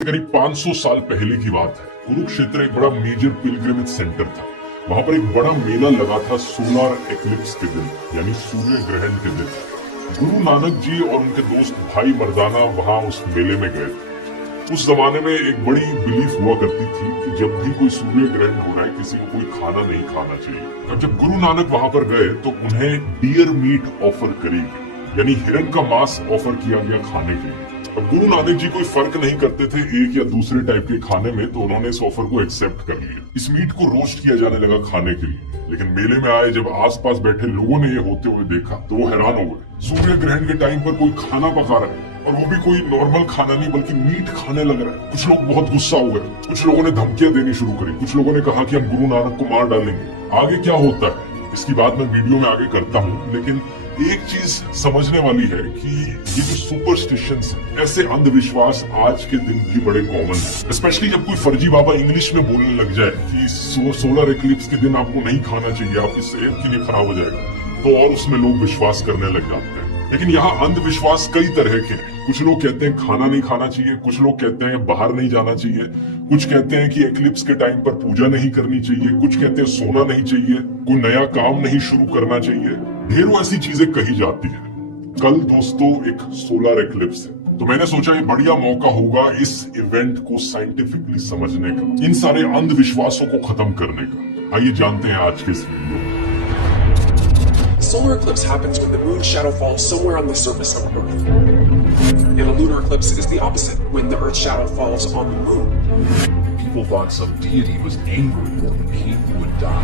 करीब 500 साल पहले की बात है। कुरुक्षेत्र एक बड़ा मेजर पिलग्रिमेज सेंटर था। वहां पर एक बड़ा मेला लगा था सोलर एक्लिप्स के दिन, यानी सूर्य ग्रहण के दिन। गुरु नानक जी और उनके दोस्त भाई मर्दाना वहां उस मेले में गए थे। उस जमाने में एक बड़ी बिलीफ हुआ करती थी कि जब भी कोई सूर्य ग्रहण हो रहा है किसी को कोई खाना नहीं खाना चाहिए। अब जब गुरु नानक वहां पर गए तो उन्हें डियर मीट ऑफर करी गई, यानी हिरन का मांस ऑफर किया गया खाने के लिए। अब गुरु नानक जी कोई फर्क नहीं करते थे एक या दूसरे टाइप के खाने में, तो उन्होंने इस ऑफर को एक्सेप्ट कर लिया। इस मीट को रोस्ट किया जाने लगा खाने के लिए। लेकिन मेले में आए जब आसपास बैठे लोगों ने ये होते हुए देखा तो वो हैरान हो गए। सूर्य ग्रहण के टाइम पर कोई खाना पका रहा है, और वो भी कोई नॉर्मल खाना नहीं बल्कि मीट खाने लग रहा है। कुछ लोग बहुत गुस्सा हो गए, कुछ लोगों ने धमकियां देनी शुरू करी, कुछ लोगों ने कहा कि हम गुरु नानक को मार डालेंगे। आगे क्या होता है इसकी बात मैं वीडियो में आगे करता हूँ, लेकिन एक चीज समझने वाली है कि ये जो सुपरस्टिशंस है, ऐसे अंधविश्वास आज के दिन भी बड़े कॉमन है। स्पेशली जब कोई फर्जी बाबा इंग्लिश में बोलने लग जाए कि सोलर एक्लिप्स के दिन आपको नहीं खाना चाहिए, आपकी सेहत के लिए खराब हो जाएगा, तो और उसमें लोग विश्वास करने लग जाते हैं। लेकिन यहाँ अंधविश्वास कई तरह के हैं। कुछ लोग कहते हैं खाना नहीं खाना चाहिए, कुछ लोग कहते हैं बाहर नहीं जाना चाहिए, कुछ कहते हैं कि एक्लिप्स के टाइम पर पूजा नहीं करनी चाहिए, कुछ कहते हैं सोना नहीं चाहिए, कोई नया काम नहीं शुरू करना चाहिए। ढेरों ऐसी चीजें कही जाती है। कल दोस्तों एक सोलर एक्लिप्स है, तो मैंने सोचा ये बढ़िया मौका होगा इस इवेंट को साइंटिफिकली समझने का, इन सारे अंधविश्वासों को खत्म करने का। आइए जानते हैं आज के इस वीडियो में। Solar eclipse happens when the moon's shadow falls somewhere on the surface of Earth. And a lunar eclipse is the opposite, when the Earth's shadow falls on the moon. People thought some deity was angry that he would die.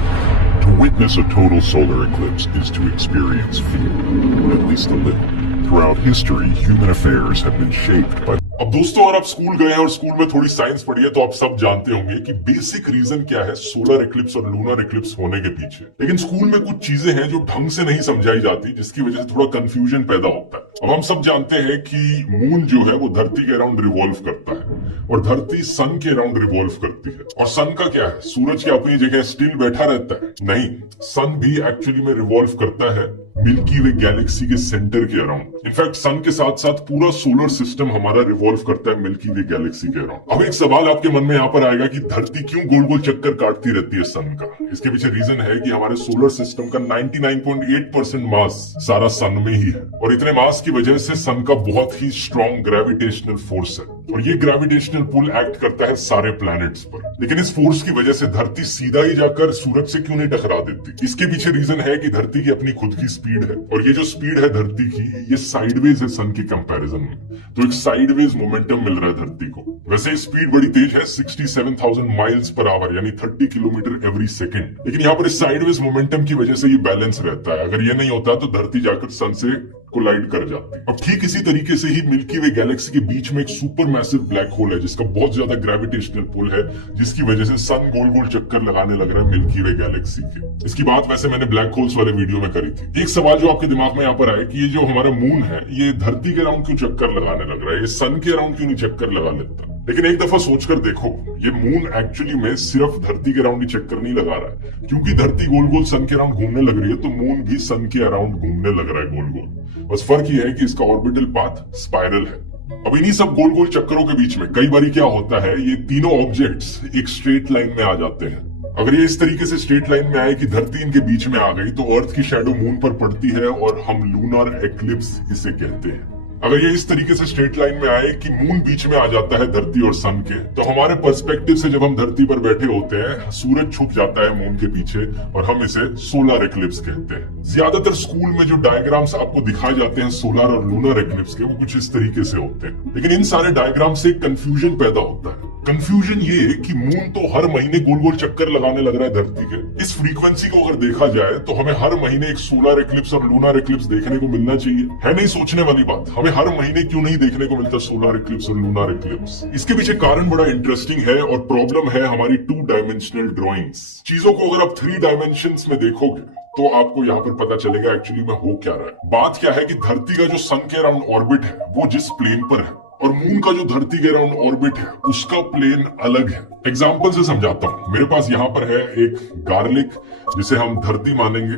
To witness a total solar eclipse is to experience fear, or at least a little. Throughout history, human affairs have been shaped by. अब दोस्तों अगर आप school गए हैं और school में थोड़ी science पढ़ी है तो आप सब जानते होंगे कि बेसिक रीजन क्या है सोलर इक्लिप्स और लूनर इक्लिप्स होने के पीछे। लेकिन स्कूल में कुछ चीजें हैं जो ढंग से नहीं समझाई जाती, जिसकी वजह से थोड़ा कंफ्यूजन पैदा होता है। अब हम सब जानते हैं कि मून जो है वो धरती के अराउंड रिवॉल्व करता है और धरती सन के अराउंड रिवॉल्व करती है। और सन का क्या है, सूरज की अपनी जगह स्टिल बैठा रहता है? नहीं, सन भी एक्चुअली में रिवॉल्व करता है मिल्की वे गैलेक्सी के सेंटर के अराउंड। इनफैक्ट सन के साथ साथ पूरा सोलर सिस्टम हमारा रिवॉल्व करता है मिल्की वे गैलेक्सी के अराउंड। अब एक सवाल आपके मन में यहाँ पर आएगा कि धरती क्यों गोल गोल चक्कर काटती रहती है सन का? इसके पीछे रीजन है कि हमारे सोलर सिस्टम का 99.8% मास सारा सन में ही है, और इतने मास की वजह से सन का बहुत ही स्ट्रॉन्ग ग्रेविटेशनल फोर्स है, और ये ग्रेविटेशनल पुल एक्ट करता है सारे प्लैनेट्स पर। लेकिन इस फोर्स की वजह से धरती सीधा ही जाकर सूरज से क्यों नहीं टकरा देती? इसके पीछे रीजन है कि धरती की अपनी खुद की स्पीड है, और ये जो स्पीड है धरती की, ये साइडवेज है सन के कंपैरिजन में। तो एक साइडवेज मोमेंटम मिल रहा है धरती को। वैसे स्पीड बड़ी तेज है, 67,000 माइल्स पर आवर, यानी 30 किलोमीटर एवरी सेकेंड। लेकिन यहाँ पर इस साइडवेज मोमेंटम की वजह से ये बैलेंस रहता है। अगर ये नहीं होता तो धरती जाकर सन से कोलाइड कर जाती। अब ठीक इसी तरीके से ही मिल्की वे गैलेक्सी के बीच में एक सुपर मैसिव ब्लैक होल है जिसका बहुत ज्यादा ग्रेविटेशनल पुल है, जिसकी वजह से सन गोल गोल चक्कर लगाने लग रहा है मिल्की वे गैलेक्सी के। इसकी बात वैसे मैंने ब्लैक होल्स वाले वीडियो में करी थी। एक सवाल जो आपके दिमाग में यहाँ पर आए कि ये जो हमारा मून है ये धरती के अराउंड क्यों चक्कर लगाने लग रहा है, ये सन के अराउंड क्यों नहीं चक्कर लगा लेता? लेकिन एक दफा सोचकर देखो, ये मून एक्चुअली में सिर्फ धरती के अराउंड ही चक्कर नहीं लगा रहा है। क्योंकि धरती गोल गोल सन के अराउंड घूमने लग रही है तो मून भी सन के अराउंड घूमने लग रहा है गोल गोल। बस फर्क ये है कि इसका ऑर्बिटल पाथ स्पाइरल है। अब इन्हीं सब गोल गोल चक्करों के बीच में कई बार क्या होता है, ये तीनों ऑब्जेक्ट्स एक स्ट्रेट लाइन में आ जाते हैं। अगर ये इस तरीके से स्ट्रेट लाइन में आए कि धरती इनके बीच में आ गई तो अर्थ की शैडो मून पर पड़ती है और हम लूनर एक्लिप्स इसे कहते हैं। अगर ये इस तरीके से स्ट्रेट लाइन में आए कि मून बीच में आ जाता है धरती और सन के, तो हमारे पर्सपेक्टिव से जब हम धरती पर बैठे होते हैं सूरज छुप जाता है मून के पीछे और हम इसे सोलर एक्लिप्स कहते हैं। ज्यादातर स्कूल में जो डायग्राम्स आपको दिखाए जाते हैं सोलर और लूनर एक्लिप्स के, वो कुछ इस तरीके से होते हैं। लेकिन इन सारे डायग्राम से कंफ्यूजन पैदा होता है। कंफ्यूजन ये कि मून तो हर महीने गोल गोल चक्कर लगाने लग रहा है धरती के। इस फ्रीक्वेंसी को अगर देखा जाए तो हमें हर महीने एक सोलर एक्लिप्स और लूनर एक्लिप्स देखने को मिलना चाहिए, है नहीं? सोचने वाली बात, हमें हर महीने क्यों नहीं देखने को मिलता सोलर एक्लिप्स और लूनर एक्लिप्स? इसके पीछे कारण बड़ा इंटरेस्टिंग है और प्रॉब्लम है हमारी 2 डायमेंशनल ड्रॉइंग्स। चीजों को अगर आप 3 डायमेंशंस में देखोगे तो आपको यहाँ पर पता चलेगा एक्चुअली में हो क्या रहा है। बात क्या है कि धरती का जो सन के अराउंड ऑर्बिट है वो जिस प्लेन पर है, और मून का जो धरती के अराउंड ऑर्बिट है उसका प्लेन अलग है। एग्जाम्पल से समझाता हूँ। मेरे पास यहाँ पर है एक गार्लिक जिसे हम धरती मानेंगे,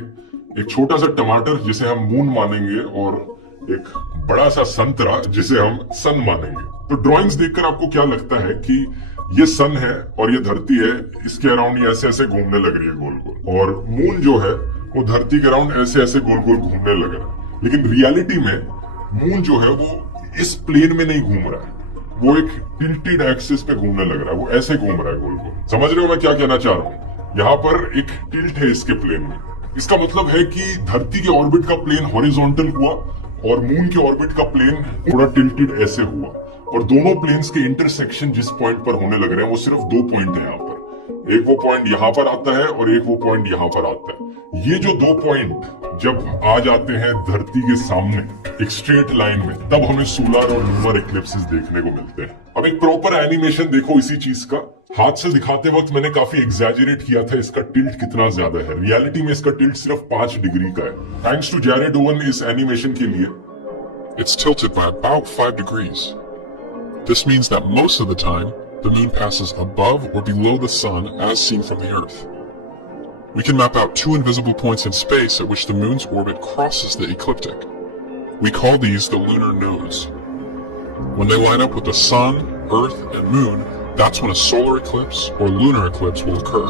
एक छोटा सा टमाटर जिसे हम मून मानेंगे, और एक बड़ा सा संतरा जिसे हम सन मानेंगे। तो ड्राइंग्स देखकर आपको क्या लगता है कि ये सन है और ये धरती है, इसके अराउंड ये ऐसे ऐसे घूमने लग रही है गोल गोल, और मून जो है वो धरती के अराउंड ऐसे ऐसे गोल गोल घूमने लग रहा है। लेकिन रियलिटी में मून जो है वो इस प्लेन में नहीं घूम रहा है, वो एक टिल्टेड एक्सिस पे घूमने लग रहा है, वो ऐसे घूम रहा है गोल गोल। समझ रहे हो मैं क्या कहना चाह रहा हूँ? यहाँ पर एक टिल्ट है इसके प्लेन में। इसका मतलब है कि धरती के ऑर्बिट का प्लेन हॉरिजॉन्टल हुआ और मून के ऑर्बिट का प्लेन थोड़ा टिल्टेड ऐसे हुआ, और दोनों प्लेन्स के इंटरसेक्शन जिस पॉइंट पर होने लग रहे हैं वो सिर्फ 2 पॉइंट है यहाँ पर। एक वो पॉइंट यहाँ पर आता है और एक वो पॉइंट यहाँ पर आता है। ये जो 2 पॉइंट जब आ जाते हैं धरती के सामने एक स्ट्रेट लाइन में, तब हमें सोलर और लूनर इक्लिप्सेस देखने को मिलते हैं। अब एक प्रॉपर एनिमेशन देखो इसी चीज का। हाथ से दिखाते वक्त मैंने काफी एग्जैजरेट किया था इसका टिल्ट कितना ज्यादा है। रियलिटी में इसका टिल्ट सिर्फ 5 डिग्री का है। थैंक्स टू जैरेड ओवन इस एनिमेशन के लिए। It's tilted by about 5 degrees. This means that most of the time, the moon passes above or below the sun as seen from the Earth. We can map out 2 invisible points in space at which the moon's orbit crosses the ecliptic. We call these the lunar nodes. When they line up with the sun, Earth, and moon, that's when a solar eclipse or lunar eclipse will occur.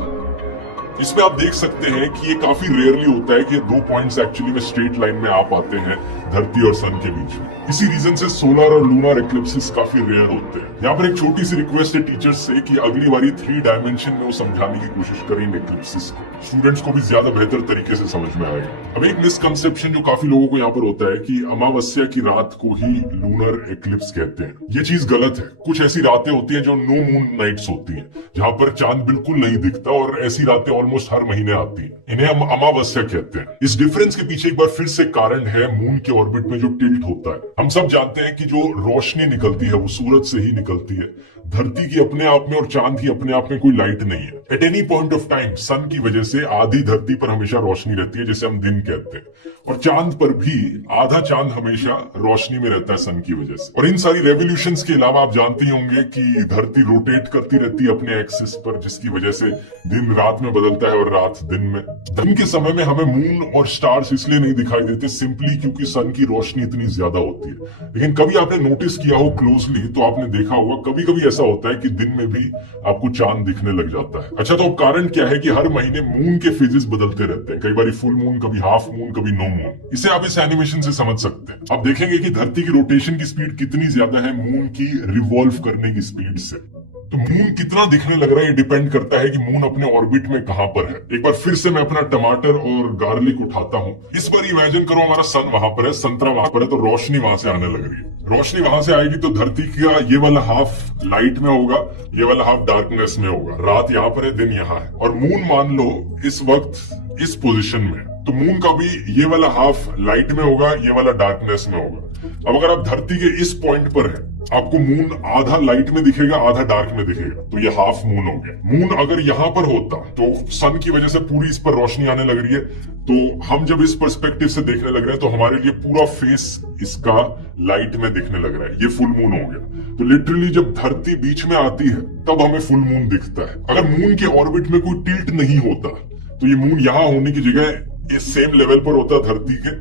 इसमें आप देख सकते हैं कि ये काफी rarely होता है कि ये 2 पॉइंट्स एक्चुअली में स्ट्रेट लाइन में आ पाते हैं धरती और सन के बीच में। इसी रीजन से सोलर और लूनर इक्लिप्सेस काफी रेयर होते हैं। यहाँ पर एक छोटी सी रिक्वेस्ट है टीचर्स से कि अगली बारी 3 डायमेंशन में वो समझाने की कोशिश करें इन इक्लिप्सेस को, स्टूडेंट्स को भी ज्यादा बेहतर तरीके से समझ में आएगा। अब एक मिसकंसेप्शन जो काफी लोगों को यहाँ पर होता है कि अमावस्या की रात को ही लूनर इक्लिप्स कहते हैं। ये चीज गलत है। कुछ ऐसी रातें होती है जो नो मून नाइट्स होती है, जहाँ पर चांद बिल्कुल नहीं दिखता, और ऐसी रातें ऑलमोस्ट हर महीने आती है। इन्हें हम अमावस्या कहते हैं। इस डिफरेंस के पीछे एक बार फिर से कारण है मून के ऑर्बिट में जो टिल्ट होता है। हम सब जानते हैं कि जो रोशनी निकलती है वो सूरज से ही निकलती है। धरती की अपने आप में और चांद की अपने आप में कोई लाइट नहीं है। At any point of time sun की वजह से आधी धरती पर हमेशा रोशनी रहती है, जिसे हम दिन कहते हैं, और चांद पर भी आधा चांद हमेशा रोशनी में रहता है सन की वजह से। और इन सारी रेवोल्यूशंस के अलावा आप जानते ही होंगे कि धरती रोटेट करती रहती है अपने एक्सिस पर, जिसकी वजह से दिन रात में बदलता है और रात दिन में। दिन के समय में हमें मून और स्टार्स इसलिए नहीं दिखाई देते सिंपली क्योंकि सन की रोशनी इतनी ज्यादा होती है। लेकिन कभी आपने नोटिस किया हो क्लोजली तो आपने देखा होगा कभी कभी ऐसा होता है कि दिन में भी आपको चांद दिखने लग जाता है। अच्छा, तो अब कारण क्या है कि हर महीने मून के फेजेस बदलते रहते हैं। कई बार फुल मून, कभी हाफ मून, कभी नो मून। इसे आप इस एनिमेशन से समझ सकते हैं। आप देखेंगे कि धरती की रोटेशन की स्पीड कितनी ज्यादा है मून की रिवॉल्व करने की स्पीड से। तो मून कितना दिखने लग रहा है ये डिपेंड करता है कि मून अपने ऑर्बिट में कहां पर है। एक बार फिर से मैं अपना टमाटर और गार्लिक उठाता हूं। इस बार इमेजिन करो हमारा सन वहां पर है, संतरा वहां पर है, तो रोशनी वहां से आने लग रही है। रोशनी वहां से आएगी तो धरती का ये वाला हाफ लाइट में होगा, ये वाला हाफ डार्कनेस में होगा। रात यहाँ पर है, दिन यहाँ है। और मून मान लो इस वक्त इस पोजीशन में, तो मून का भी ये वाला हाफ लाइट में होगा, ये वाला डार्कनेस में होगा। अब अगर आप धरती के इस पॉइंट पर है, आपको मून आधा लाइट में दिखेगा, आधा डार्क में दिखेगा, तो ये हाफ मून हो गया। मून अगर यहाँ पर होता तो सन की वजह से पूरी इस पर रोशनी आने लग रही है, तो हम जब इस पर्सपेक्टिव से देखने लग रहे हैं तो हमारे लिए पूरा फेस इसका लाइट में दिखने लग रहा है। ये फुल मून हो गया। तो लिटरली जब धरती बीच में आती है तब हमें फुल मून दिखता है। अगर मून के ऑर्बिट में कोई टिल्ट नहीं होता तो ये मून यहाँ होने की जगह इस सेम लेवल पर होता धरती के,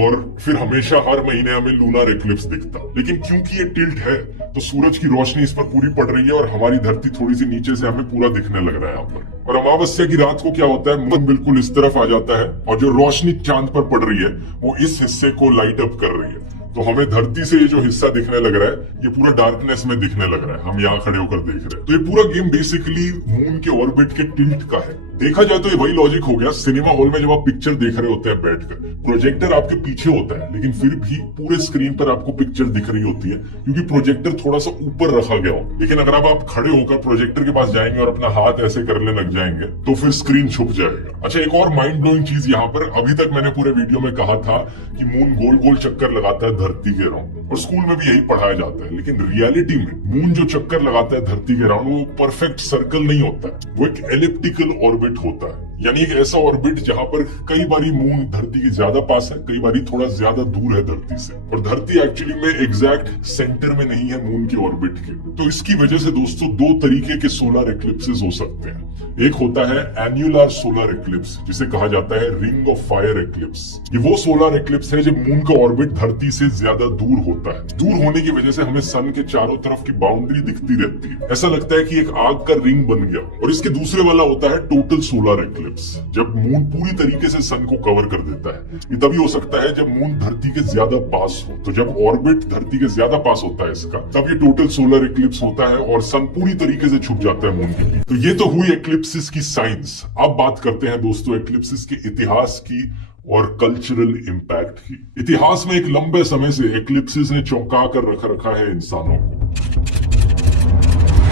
और फिर हमेशा हर महीने हमें लूनर इक्लिप्स दिखता। लेकिन क्योंकि ये टिल्ट है तो सूरज की रोशनी इस पर पूरी पड़ रही है और हमारी धरती थोड़ी सी नीचे से हमें पूरा दिखने लग रहा है यहाँ पर। और अमावस्या की रात को क्या होता है, मून बिल्कुल इस तरफ आ जाता है और जो रोशनी चांद पर पड़ रही है वो इस हिस्से को लाइट अप कर रही है। तो हमें धरती से ये जो हिस्सा दिखने लग रहा है ये पूरा डार्कनेस में दिखने लग रहा है। हम यहाँ खड़े होकर देख रहे हैं। तो ये पूरा गेम बेसिकली मून के ऑर्बिट के टिल्ट का है। देखा जाए तो ये वही लॉजिक हो गया सिनेमा हॉल में जब आप पिक्चर देख रहे होते हैं बैठकर, प्रोजेक्टर आपके पीछे होता है लेकिन फिर भी पूरे स्क्रीन पर आपको पिक्चर दिख रही होती है क्योंकि प्रोजेक्टर थोड़ा सा ऊपर रखा गया हो। लेकिन अगर आप खड़े होकर प्रोजेक्टर के पास जाएंगे और अपना हाथ ऐसे करने लग जाएंगे तो फिर स्क्रीन छुप जाएगा। अच्छा, एक और माइंड ब्लोइंग चीज यहाँ पर, अभी तक मैंने पूरे वीडियो में कहा था कि मून गोल गोल चक्कर लगाता है धरती के अराउंड, और स्कूल में भी यही पढ़ाया जाता है। लेकिन रियलिटी में मून जो चक्कर लगाता है धरती के अराउंड वो परफेक्ट सर्कल नहीं होता है, वो एक एलिप्टिकल ऑर्बिट होता है। यानी एक ऐसा ऑर्बिट जहां पर कई बारी मून धरती के ज्यादा पास है, कई बारी थोड़ा ज्यादा दूर है धरती से, और धरती एक्चुअली में एग्जैक्ट सेंटर में नहीं है मून के ऑर्बिट के। तो इसकी वजह से दोस्तों दो तरीके के सोलर एक्लिप्सेस हो सकते हैं। एक होता है एन्युलर सोलर एक्लिप्स, जिसे कहा जाता है रिंग ऑफ फायर एक्लिप्स। ये वो सोलर एक्लिप्स है जब मून का ऑर्बिट धरती से ज्यादा दूर होता है। दूर होने की वजह से हमें सन के चारों तरफ की बाउंड्री दिखती रहती है, ऐसा लगता है कि एक आग का रिंग बन गया। और इसके दूसरे वाला होता है टोटल सोलर एक्लिप्स, जब मून पूरी तरीके से सन को कवर कर देता है। ये तभी हो सकता है जब मून धरती के ज्यादा पास हो। तो जब ऑर्बिट धरती के ज्यादा पास होता है इसका, तब ये टोटल सोलर एक्लिप्स होता है और सन पूरी तरीके से छुप जाता है मून के लिए। तो ये तो हुई एक्लिप्सिस की साइंस। अब बात करते हैं दोस्तों एक्लिप्सिस के इतिहास की और कल्चरल इंपैक्ट की। इतिहास में एक लंबे समय से एक्लिप्सिस ने चौंका कर रखा है इंसानों को।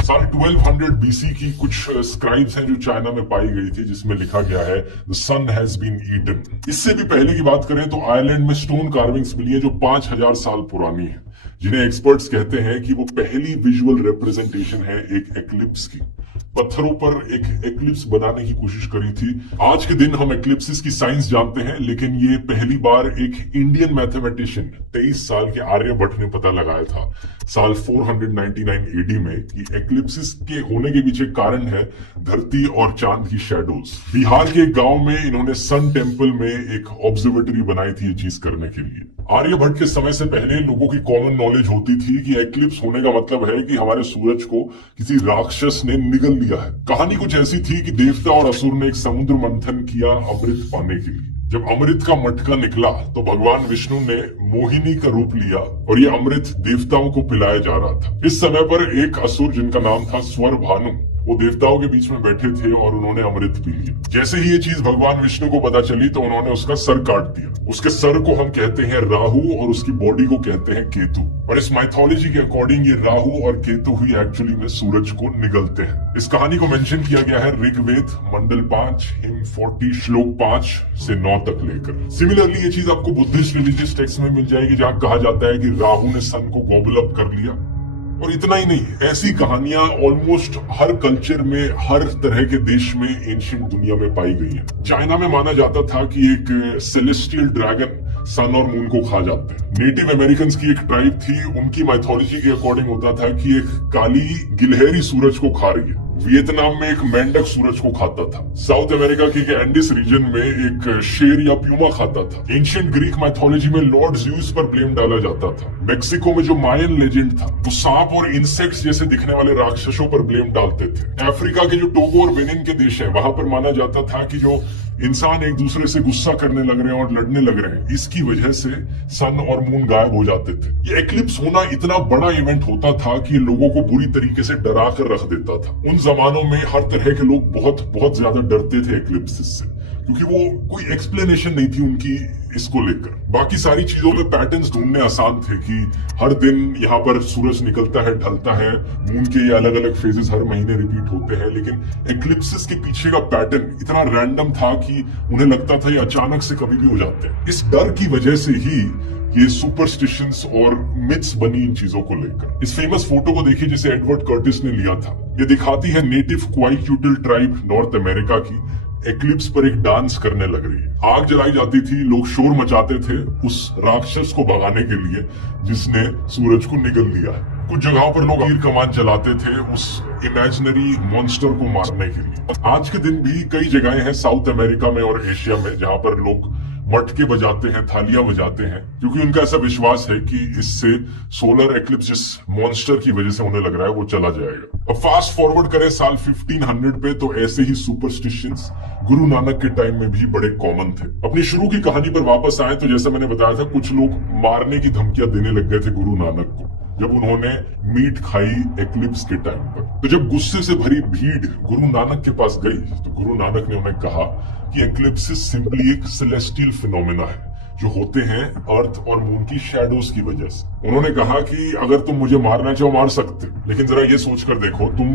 साल 1200 बीसी की कुछ स्क्राइब्स हैं जो चाइना में पाई गई थी, जिसमें लिखा गया है the sun has been eaten. इससे भी पहले की बात करें तो आयरलैंड में स्टोन कार्विंग्स मिली है जो 5000 साल पुरानी है, जिन्हें एक्सपर्ट्स कहते हैं कि वो पहली विजुअल रिप्रेजेंटेशन है एक एक्लिप्स की। पत्थरों पर एक एक्लिप्स बनाने की कोशिश करी थी। आज के दिन हम एक्लिप्सिस की साइंस जानते हैं, लेकिन ये पहली बार एक इंडियन मैथमेटिशियन 23 साल के आर्यभट्ट ने पता लगाया था साल 499 एडी में कि एक्लिप्सिस के होने के पीछे कारण है धरती और चांद की शैडोज। बिहार के एक गांव में इन्होंने सन टेम्पल में एक ऑब्जर्वेटरी बनाई थी ये चीज करने के लिए। आर्यभट्ट के समय से पहले लोगों की कॉमन नॉलेज होती थी कि एक्लिप्स होने का मतलब है कि हमारे सूरज को किसी राक्षस ने निगल लिया है। कहानी कुछ ऐसी थी कि देवता और असुर ने एक समुद्र मंथन किया अमृत पाने के लिए। जब अमृत का मटका निकला तो भगवान विष्णु ने मोहिनी का रूप लिया और ये अमृत देवताओं को पिलाया जा रहा था। इस समय पर एक असुर जिनका नाम था स्वर भानु, वो देवताओं के बीच में बैठे थे और उन्होंने अमृत पी लिया। जैसे ही ये चीज भगवान विष्णु को पता चली तो उन्होंने उसका सर काट दिया। उसके सर को हम कहते हैं राहु और उसकी बॉडी को कहते हैं केतु। और इस माइथोलॉजी के अकॉर्डिंग ये राहु और केतु ही एक्चुअली में सूरज को निगलते हैं। इस कहानी को मेंशन किया गया है ऋग्वेद मंडल 5 हिम 40 श्लोक 5 से 9 तक लेकर। सिमिलरली ये चीज आपको बुद्धिस्ट रिलीजियस टेक्स्ट में मिल जाएगी, जहाँ कहा जाता है कि राहु ने सन को गॉबल अप कर लिया। और इतना ही नहीं, ऐसी कहानियां ऑलमोस्ट हर कल्चर में, हर तरह के देश में, एंशिएंट दुनिया में पाई गई है। चाइना में माना जाता था कि एक सेलेस्टियल ड्रैगन सन और मून को खा जाते हैं। नेटिव अमेरिकन की एक ट्राइब थी, उनकी माइथोलॉजी के अकॉर्डिंग होता था कि एक काली गिलहरी सूरज को खा रही है। वियतनाम में एक मेंढक सूरज को खाता था। साउथ अमेरिका के एंडिस रीजन में एक शेर या प्यूमा खाता था। एंशिएंट ग्रीक माइथोलॉजी में लॉर्ड ज़्यूस पर ब्लेम डाला जाता था। मेक्सिको में जो मायन लेजेंड था वो सांप और इंसेक्ट्स जैसे दिखने वाले राक्षसों पर ब्लेम डालते थे। अफ्रीका के जो टोगो और बेनिन के देश है, वहां पर माना जाता था कि जो इंसान एक दूसरे से गुस्सा करने लग रहे हैं और लड़ने लग रहे हैं, इसकी वजह से सन और मून गायब हो जाते थे। ये एक्लिप्स होना इतना बड़ा इवेंट होता था कि लोगों को बुरी तरीके से डरा कर रख देता था। उन जमानों में हर तरह के लोग बहुत ज्यादा डरते थे एक्लिप्सिस से, क्योंकि वो कोई एक्सप्लेनेशन नहीं थी उनकी इसको लेकर। बाकी सारी चीजों में पैटर्न्स ढूंढने आसान थे कि हर दिन यहाँ पर सूरज निकलता है, ढलता है, मून के ये अलग अलग फेजेस हर महीने रिपीट होते हैं। लेकिन एक्लिप्सिस के पीछे का पैटर्न इतना रैंडम था कि उन्हें लगता था ये अचानक से कभी भी हो जाते हैं। इस डर की वजह से ही ये सुपरस्टिशंस और मिथ्स बनी इन चीजों को लेकर। इस फेमस फोटो को देखिए जिसे एडवर्ड कर्टिस ने लिया था। ये दिखाती है नेटिव क्वाइक्यूटल ट्राइब नॉर्थ अमेरिका की एक्लिप्स पर एक डांस करने लग रही है। आग जलाई जाती थी, लोग शोर मचाते थे उस राक्षस को भगाने के लिए जिसने सूरज को निगल लिया है। कुछ जगहों पर लोग तीर कमान चलाते थे उस इमेजिनरी मॉन्स्टर को मारने के लिए। आज के दिन भी कई जगहें हैं साउथ अमेरिका में और एशिया में जहां पर लोग मटके बजाते हैं, थालियां बजाते हैं, क्योंकि उनका ऐसा विश्वास है कि इससे सोलर एक्लिप्स जिस मॉन्स्टर की वजह से होने लग रहा है वो चला जाएगा। अब फास्ट फॉरवर्ड करें साल 1500 पे, तो ऐसे ही सुपरस्टिशंस गुरु नानक के टाइम में भी बड़े कॉमन थे। अपनी शुरू की कहानी पर वापस आए तो जैसा मैंने बताया था, कुछ लोग मारने की धमकियां देने लग गए थे गुरु नानक को जब उन्होंने मीट खाई एक्लिप्स के टाइम पर। तो जब गुस्से से भरी भीड़ गुरु नानक के पास गई तो गुरु नानक ने उन्हें कहा कि एक्लिप्सिस सिंपली एक सेलेस्टियल फिनोमेना है जो होते हैं अर्थ और मून की शैडोज की वजह से। उन्होंने कहा कि अगर तुम मुझे मारना चाहो मार सकते, लेकिन जरा ये सोचकर देखो, तुम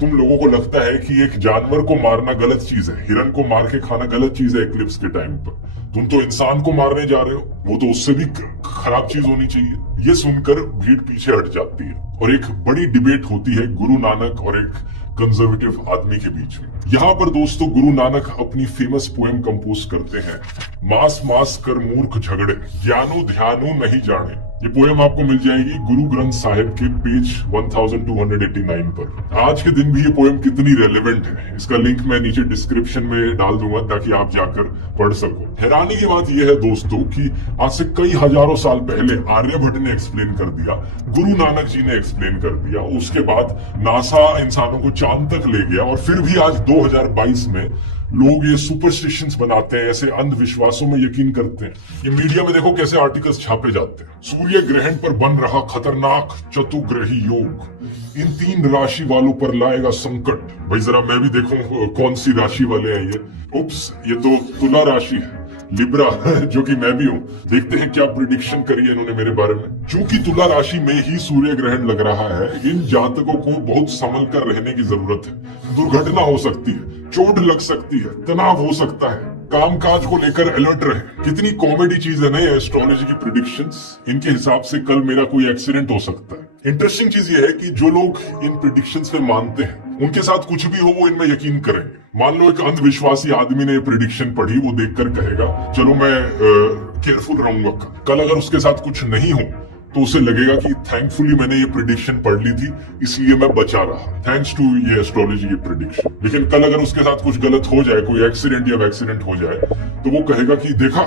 तुम लोगों को लगता है कि एक जानवर को मारना गलत चीज है, हिरन को मार के खाना गलत चीज है एक्लिप्स के टाइम पर, तुम तो इंसान को मारने जा रहे हो, वो तो उससे भी खराब चीज होनी चाहिए। ये सुनकर भीड़ पीछे हट जाती है और एक बड़ी डिबेट होती है गुरु नानक और एक कंजर्वेटिव आदमी के बीच में। यहाँ पर दोस्तों गुरु नानक अपनी फेमस पोएम कंपोज करते हैं, मास मास कर मूर्ख झगड़े, ज्ञानो ध्यानो नहीं जाने। ये पोएम आपको मिल जाएगी गुरु ग्रंथ साहिब के पेज 1289 पर। आज के दिन भी ये पोएम कितनी रेलेवेंट है, इसका लिंक मैं नीचे डिस्क्रिप्शन में डाल दूंगा ताकि आप जाकर पढ़ सको। हैरानी की बात यह है दोस्तों कि आज से कई हजारों साल पहले आर्यभट्ट ने एक्सप्लेन कर दिया, गुरु नानक जी ने एक्सप्लेन कर दिया, उसके बाद नासा इंसानों को चांद तक ले गया, और फिर भी आज 2022 में लोग ये सुपरस्टिशंस बनाते हैं, ऐसे अंधविश्वासों में यकीन करते हैं। ये मीडिया में देखो कैसे आर्टिकल्स छापे जाते हैं, सूर्य ग्रहण पर बन रहा खतरनाक चतुग्रही योग, इन 3 राशि वालों पर लाएगा संकट। भाई जरा मैं भी देखूं कौन सी राशि वाले हैं ये। उप्स, ये तो तुला राशि है, लिब्रा जो कि मैं भी हूँ। देखते हैं क्या प्रिडिक्शन करी है इन्होंने मेरे बारे में। चूंकि तुला राशि में ही सूर्य ग्रहण लग रहा है, इन जातकों को बहुत संभल कर रहने की जरूरत है। दुर्घटना हो सकती है, चोट लग सकती है, तनाव हो सकता है, कामकाज को लेकर अलर्ट रहे। कितनी कॉमेडी चीज है ना ये एस्ट्रोलॉजी की प्रिडिक्शंस। इनके हिसाब से कल मेरा कोई एक्सीडेंट हो सकता है। इंटरेस्टिंग चीज ये है कि जो लोग इन प्रिडिक्शंस में मानते हैं, उनके साथ कुछ भी हो वो इनमें यकीन करेंगे। मान लो एक अंधविश्वासी आदमी ने प्रिडिक्शन पढ़ी, वो देखकर कहेगा चलो मैं केयरफुल रहूंगा, कल अगर उसके साथ कुछ नहीं हो तो उसे लगेगा कि थैंकफुली मैंने ये प्रिडिक्शन पढ़ ली थी इसलिए मैं बचा रहा, थैंक्स टू ये एस्ट्रोलॉजी की प्रिडिक्शन। लेकिन कल अगर उसके साथ कुछ गलत हो जाए, कोई एक्सीडेंट या वैक्सीडेंट हो जाए, तो वो कहेगा कि देखा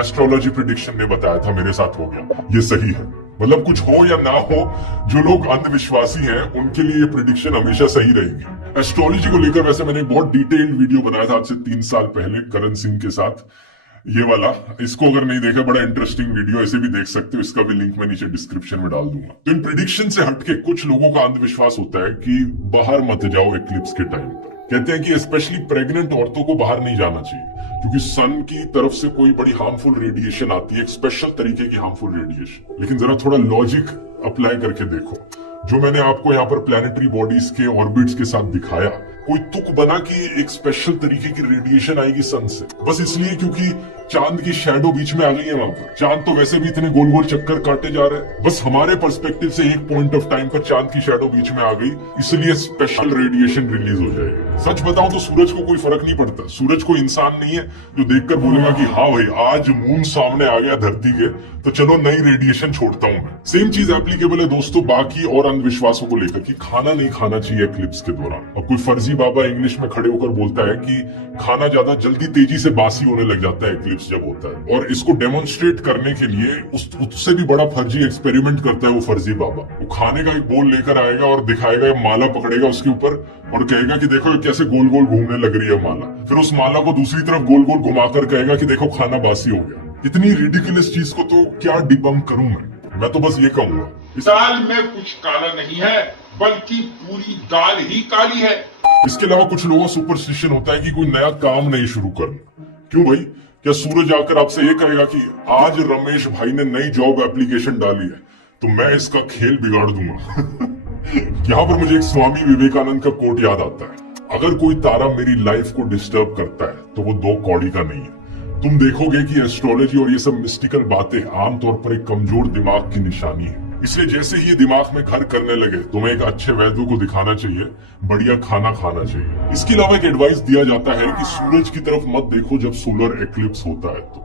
एस्ट्रोलॉजी प्रिडिक्शन ने बताया था, मेरे साथ हो गया, ये सही है। मतलब कुछ हो या ना हो, जो लोग अंधविश्वासी हैं उनके लिए ये प्रिडिक्शन हमेशा सही रहेगी। एस्ट्रोलॉजी को लेकर वैसे मैंने एक बहुत डिटेल्ड वीडियो बनाया था आज से 3 साल पहले करण सिंह के साथ, ये वाला। इसको अगर नहीं देखा, बड़ा इंटरेस्टिंग वीडियो, ऐसे भी देख सकते हो, इसका भी लिंक मैं नीचे डिस्क्रिप्शन में डाल दूंगा। तो इन प्रिडिक्शन से हटके कुछ लोगों का अंधविश्वास होता है कि बाहर मत जाओ एक्लिप्स के टाइम पर। कहते हैं कि स्पेशली प्रेग्नेंट औरतों को बाहर नहीं जाना चाहिए क्योंकि सन की तरफ से कोई बड़ी हार्मफुल रेडिएशन आती है, एक स्पेशल तरीके की हार्मफुल रेडिएशन। लेकिन जरा थोड़ा लॉजिक अप्लाई करके देखो, जो मैंने आपको यहाँ पर प्लैनेटरी बॉडीज के ऑर्बिट्स के साथ दिखाया, कोई तुक बना कि एक स्पेशल तरीके की रेडिएशन आएगी सन से, बस इसलिए क्योंकि चांद की शैडो बीच में आ गई है वहां पर। चांद तो वैसे भी इतने गोल गोल चक्कर काटे जा रहे हैं, बस हमारे पर्सपेक्टिव से एक पॉइंट ऑफ टाइम पर चांद की शैडो बीच में आ गई, इसलिए स्पेशल रेडिएशन रिलीज हो जाएगी। सच बताऊं तो सूरज को कोई फर्क नहीं पड़ता। सूरज कोई इंसान नहीं है जो देखकर बोलेगा कि हाँ भाई आज मून सामने आ गया धरती के, तो चलो नई रेडिएशन छोड़ता हूं मैं। सेम चीज एप्लीकेबल है दोस्तों बाकी और अंधविश्वासों को लेकर कि खाना नहीं खाना चाहिए एक्लिप्स के दौरान। और कोई फर्जी बाबा इंग्लिश में खड़े होकर बोलता है कि खाना ज्यादा जल्दी तेजी से बासी होने लग जाता है एक्लिप्स जब होता है, और इसको डेमोन्स्ट्रेट करने के लिए उससे भी बड़ा फर्जी एक्सपेरिमेंट करता है वो फर्जी बाबा। वो खाने का एक बोल लेकर आएगा और दिखाएगा, माला पकड़ेगा उसके ऊपर और कहेगा कि देखो ये कैसे गोल गोल घूमने लग रही है माला, फिर उस माला को दूसरी तरफ गोल गोल घुमाकर कहेगा कि देखो खाना बासी हो गया। इतनी रिडिकुलस चीज को तो क्या डिबंक करूं मैं तो बस ये कहूंगा, दाल में कुछ काला नहीं है बल्कि पूरी दाल ही काली है। इसके अलावा कुछ लोगों का सुपरस्टिशन होता है कि कोई नया काम नहीं शुरू करना। क्यों भाई, क्या सूरज आकर आपसे ये कहेगा कि आज रमेश भाई ने नई जॉब एप्लीकेशन डाली है तो मैं इसका खेल बिगाड़ दूंगा। यहाँ पर मुझे एक स्वामी विवेकानंद का कोट याद आता है, अगर कोई तारा मेरी लाइफ को डिस्टर्ब करता है तो वो 2 कौड़ी का नहीं है। तुम देखोगे कि एस्ट्रोलॉजी और ये सब मिस्टिकल बातें आमतौर पर एक कमजोर दिमाग की निशानी है, इसलिए जैसे ही ये दिमाग में घर करने लगे तुम्हें एक अच्छे वैद्य को दिखाना चाहिए, बढ़िया खाना खाना चाहिए। इसके अलावा एक एडवाइस दिया जाता है कि सूरज की तरफ मत देखो जब सोलर एक्लिप्स होता है। तो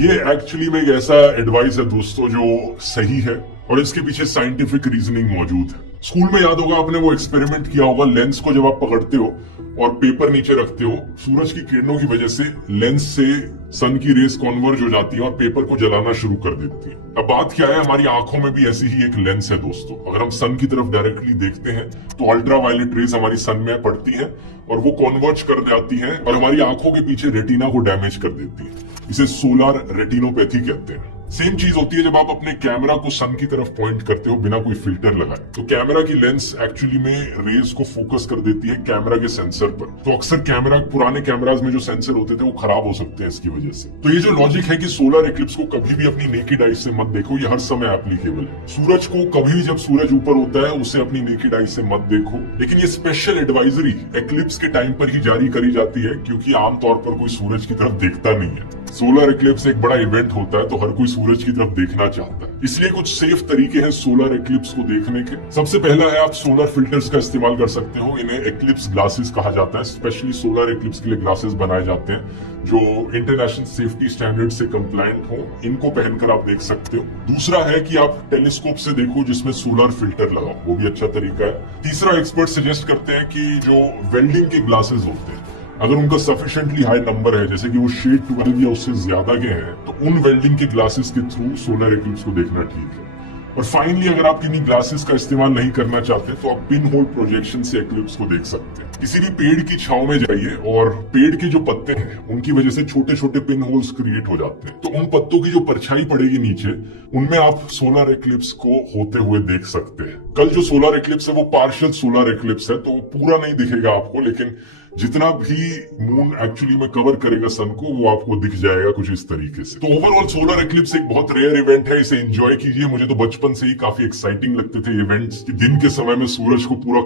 ये एक्चुअली में एक ऐसा एडवाइस है दोस्तों जो सही है और इसके पीछे साइंटिफिक रीजनिंग मौजूद है। स्कूल में याद होगा आपने वो एक्सपेरिमेंट किया होगा, लेंस को जब आप पकड़ते हो और पेपर नीचे रखते हो, सूरज की किरणों की वजह से लेंस से सन की रेस कॉन्वर्ज हो जाती है और पेपर को जलाना शुरू कर देती है। अब बात क्या है, हमारी आंखों में भी ऐसी ही एक लेंस है दोस्तों। अगर हम सन की तरफ डायरेक्टली देखते हैं तो अल्ट्रा वायलेट रेज हमारी सन में पड़ती है और वो कॉन्वर्ज कर जाती है और हमारी आंखों के पीछे रेटिना को डैमेज कर देती है। इसे सोलर रेटिनोपैथी कहते हैं। सेम चीज होती है जब आप अपने कैमरा को सन की तरफ पॉइंट करते हो बिना कोई फिल्टर लगाए, तो कैमरा की लेंस एक्चुअली में रेज को फोकस कर देती है कैमरा के सेंसर पर। तो अक्सर कैमरा, पुराने कैमराज में जो सेंसर होते थे वो खराब हो सकते हैं इसकी वजह से। तो ये जो लॉजिक है कि सोलर इक्लिप्स को कभी भी अपनी नेकेड आई से मत देखो, ये हर समय एप्लीकेबल है। सूरज को कभी भी जब सूरज ऊपर होता है उसे अपनी नेकेड आई से मत देखो, लेकिन ये स्पेशल एडवाइजरी एक्लिप्स के टाइम पर ही जारी करी जाती है क्योंकि आमतौर पर कोई सूरज की तरफ देखता नहीं है। सोलर इक्लिप्स एक बड़ा इवेंट होता है तो हर कोई सूरज की तरफ देखना चाहता है, इसलिए कुछ सेफ तरीके हैं सोलर इक्लिप्स को देखने के। सबसे पहला है आप सोलर फिल्टर्स का इस्तेमाल कर सकते हो। इन्हें इक्लिप्स ग्लासेस कहा जाता है। स्पेशली सोलर इक्लिप्स के लिए ग्लासेस बनाए जाते हैं जो इंटरनेशनल सेफ्टी स्टैंडर्ड से कंप्लायंट हो। इनको पहनकर आप देख सकते हो। दूसरा है कि आप टेलीस्कोप से देखो जिसमें सोलर फिल्टर लगाओ, वो भी अच्छा तरीका है। तीसरा, एक्सपर्ट सजेस्ट करते हैं कि जो वेल्डिंग के ग्लासेस होते हैं अगर उनका सफिशिएंटली हाई नंबर है, जैसे कि वो शेड 12 या उससे ज्यादा के हैं, तो उन वेल्डिंग के ग्लासेस के थ्रू सोलर इक्लिप्स को देखना ठीक है। और फाइनली, अगर आप किन्हीं ग्लासेस का इस्तेमाल नहीं करना चाहते तो आप पिन होल प्रोजेक्शन से इक्लिप्स को देख सकते हैं। किसी भी पेड़ की छांव में जाइए और पेड़ के जो पत्ते हैं उनकी वजह से छोटे छोटे पिन होल्स क्रिएट हो जाते हैं, तो उन पत्तों की जो परछाई पड़ेगी नीचे, उनमें आप सोलर इक्लिप्स को होते हुए देख सकते हैं। कल जो सोलर इक्लिप्स है वो पार्शियल सोलर इक्लिप्स है, तो पूरा नहीं दिखेगा आपको, लेकिन जितना भी मून एक्चुअली में कवर करेगा सन को वो आपको दिख जाएगा कुछ इस तरीके से। तो ओवरऑल सोलर इक्लिप्स एक बहुत रेयर इवेंट है, इसे एंजॉय कीजिए। मुझे तो बचपन से ही काफी एक्साइटिंग लगते थे इवेंट्स कि दिन के समय में सूरज को पूरा